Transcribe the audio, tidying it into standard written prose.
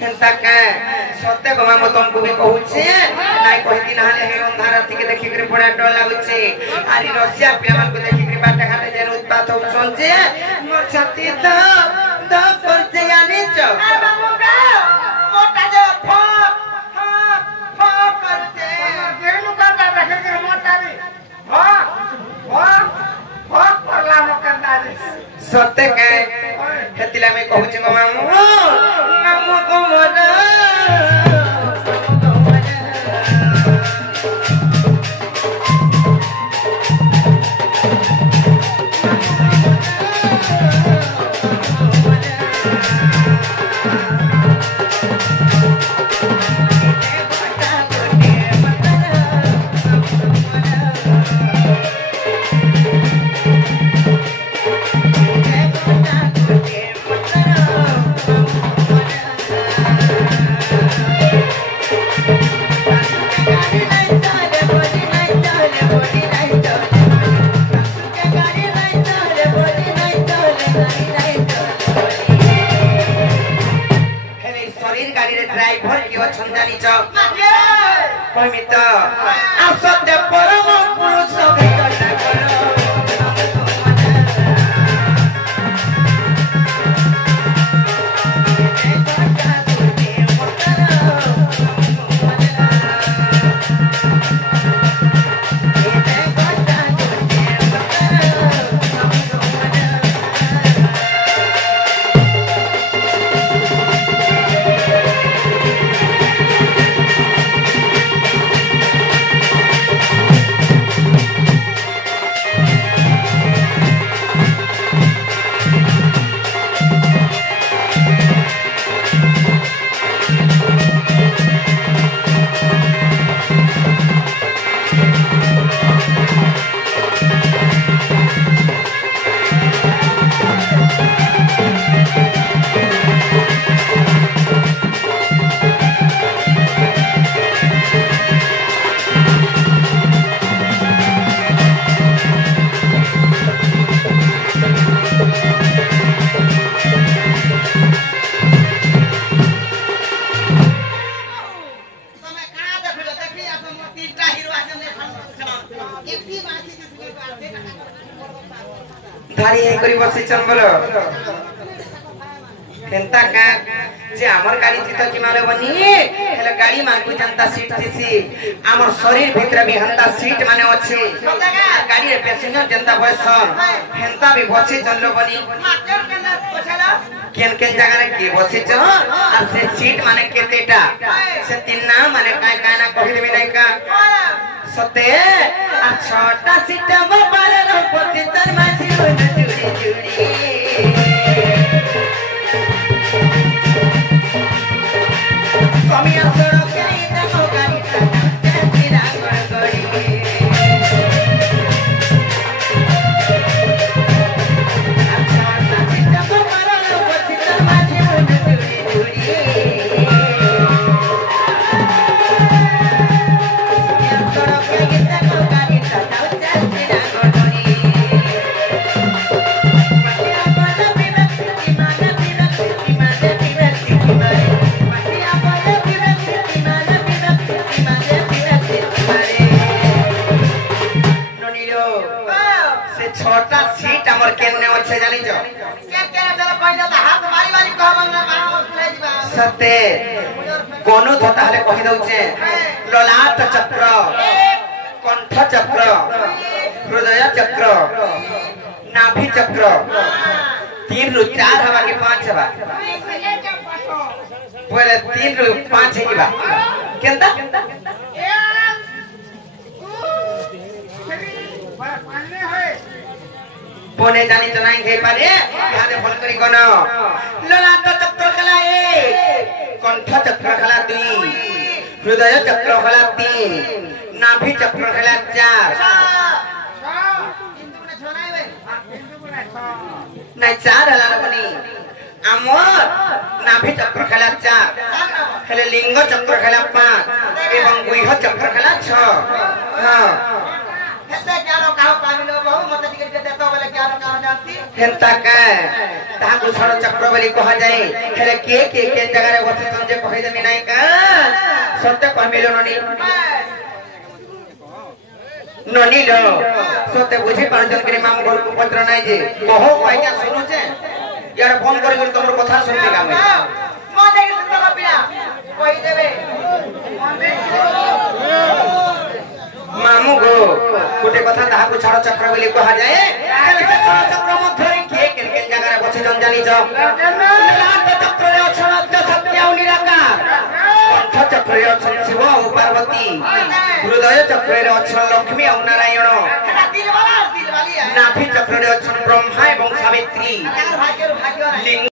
हेंता के सत्य गमा म तुमको भी कहू छे नाइ कहि दिन हाले हे अंधार राति के देखि करे बड़ा डर लागु छे आरी रसिया पिया मन को देखि करे बाटा घाटे जे उत्पात हो छन छे मोर छाती द करते जाने छ बाबूगा मोटा जे फ करते देनु करता देखे करे मोटा भी फ करला न कंदा सत्य के हेतिला में कहू छे गमा नाम को मोरा धारी हे करी बसे चंबल हेंता का जे हमर गाड़ी थी त कि माले बनी हेले गाड़ी मान को जनता सीट थीसी हमर शरीर भीतर भी हंता सीट माने अछि गाड़ी रे पैसेंजर जनता बसन हेंता भी बसे चललो बनी केन केन जगह रे के बसे छ और से सीट माने केतेटा से तिन्ना माने काय काय ना कहि देबी नै का सते आ छोटा सीट मोबाइल रो पति तर माछी हो जुड़ी जुड़ी समिया सरो के इतना गाड़ी तेरा गड़गड़ी अच्छा ना सीट मोबाइल रो पति तर माछी हो जुड़ी जुड़ी समिया सरो के इतना गाड़ी तेरा गड़गड़ी छोटा सीट हमर केने होछे जानि जो के जरा कहले त हाथ मारी मारी कहबन ना मारा ले दिबा सते कोनो थता हले कहि दउछे ललाट चक्र कंठ चक्र हृदय चक्र नाभि चक्र 3 रु 4 हवा के 5 हवा पहले 3 रु 5 हेबा केंता पोने जानी तो नहीं खे पारे यहाँ दे फोन करी कोनो ललाट चक्र खला 1 कंठ चक्र खला 2 हृदय चक्र खला 3 नाभि चक्र खला 4 नहीं 4 हला बनी अमर नाभि चक्र खला 4 हेले लिंग चक्र खला 5 एवं गुह चक्र खला 6 हां हेते जानो काहो पामिलो बहु मत टिकट देतो बोले हेंता का ताकू षड़ चक्र बोली कहा जाए हेले के जगह रे बसे जे कहि देमी नाही का सत्य कहमिलो ननी लो सत्य बुझी पांचन के माम घर को पत्र नाही जे कहो आइया सुनु छे यार फोन कर तमर कथा सुनबे का मैं देख सुन का बिना कहि देबे मामू गो गोटे कथा ताहाको छड़ चक्र बोली कहा जाए हेले से छड़ चक्र मध्यरे के जगह रे बसे जन जानी छ लाट चक्र रे अक्षर सत्य और निराकार कंठ चक्र रे अक्षर शिव और पार्वती हृदय चक्र रे अक्षर लक्ष्मी और नारायण नाभि चक्र रे अक्षर ब्रह्मा एवं सावित्री